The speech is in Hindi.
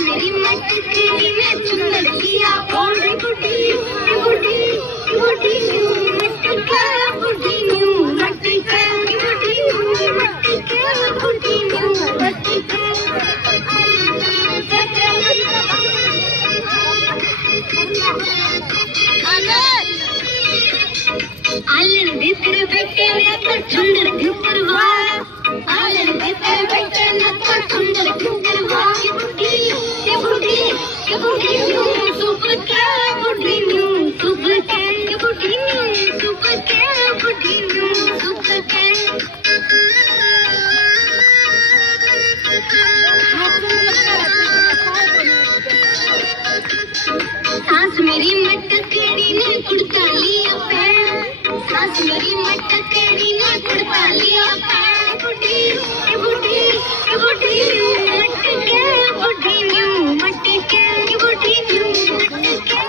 मेरी मटकी में चुनर किया और बुढ़ी बुढ़ी बुढ़ी मटका बुढ़ी मटका बुढ़ी मटका बुढ़ी मटका आलन भीतर बैठे न तो ठंडर भीतर वाह आलन भीतर बैठे न तो ठंडर भीतर वाह ये बुढ़ी सुपर क्या बुढ़ी सुपर क्या ये बुढ़ी सुपर क्या बुढ़ी सुपर क्या सांस मेरी मटकेड़ी ने कुड़ता लिया पैर सांस मेरी मटकेड़ी ने कुड़ता लिया पैर बुढ़ी बुढ़ी बुढ़ी मटके बुढ़ी मटके बुढ़ी मटके